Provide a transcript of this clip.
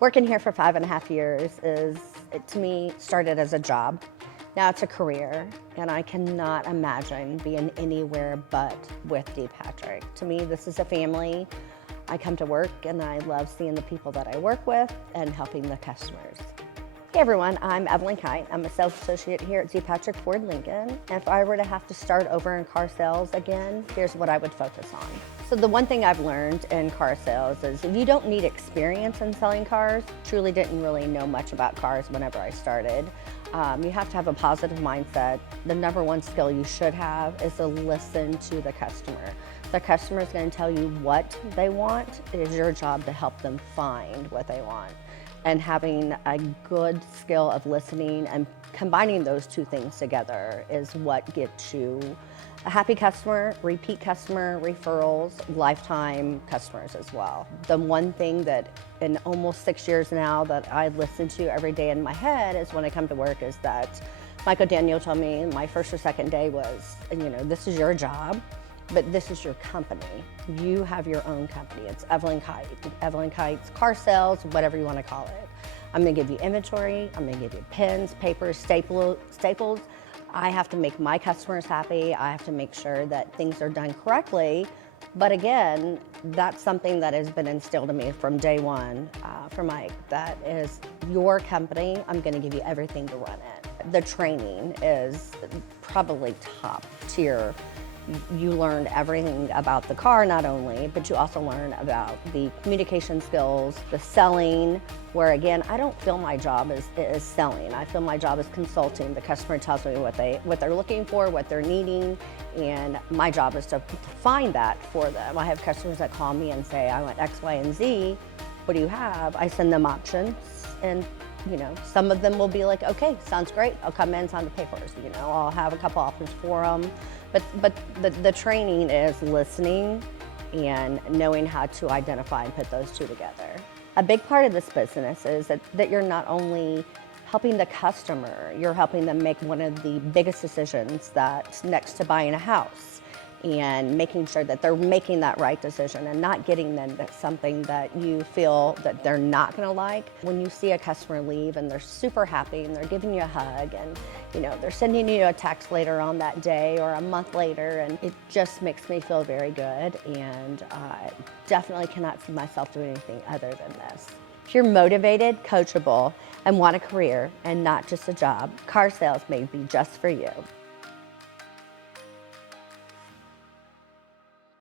Working here for 5.5 years to me, started as a job. Now it's a career, and I cannot imagine being anywhere but with D-Patrick. To me, this is a family. I come to work and I love seeing the people that I work with and helping the customers. Hey everyone, I'm Evelyn Kyte. I'm a sales associate here at D-Patrick Ford Lincoln. And if I were to have to start over in car sales again, here's what I would focus on. So the one thing I've learned in car sales is if you don't need experience in selling cars, truly didn't really know much about cars whenever I started. You have to have a positive mindset. The number one skill you should have is to listen to the customer. The customer is going to tell you what they want. It is your job to help them find what they want. And having a good skill of listening and combining those two things together is what gets you a happy customer, repeat customer, referrals, lifetime customers as well. The one thing that in almost 6 years now that I listen to every day in my head is when I come to work is that Michael Daniel told me my first or second day was, this is your job, but this is your company. You have your own company. It's Evelyn Kyte. Evelyn Kyte's car sales, whatever you want to call it. I'm gonna give you inventory, I'm gonna give you pens, papers, staples. I have to make my customers happy. I have to make sure that things are done correctly. But again, that's something that has been instilled in me from day one from Mike. That is your company. I'm gonna give you everything to run it. The training is probably top tier. You learn everything about the car not only, but you also learn about the communication skills, the selling, where again, I don't feel my job is selling. I feel my job is consulting. The customer tells me what they're looking for, what they're needing, and my job is to find that for them. I have customers that call me and say, I want X, Y, and Z. What do you have? I send them options, and some of them will be like, okay, sounds great. I'll come in, sign the papers. I'll have a couple options for them. But the training is listening and knowing how to identify and put those two together. A big part of this business is that you're not only helping the customer, you're helping them make one of the biggest decisions that's next to buying a house, and making sure that they're making that right decision and not getting them something that you feel that they're not going to like. When you see a customer leave and they're super happy and they're giving you a hug and they're sending you a text later on that day or a month later, and it just makes me feel very good, and I definitely cannot see myself doing anything other than this. If you're motivated, coachable, and want a career and not just a job, car sales may be just for you.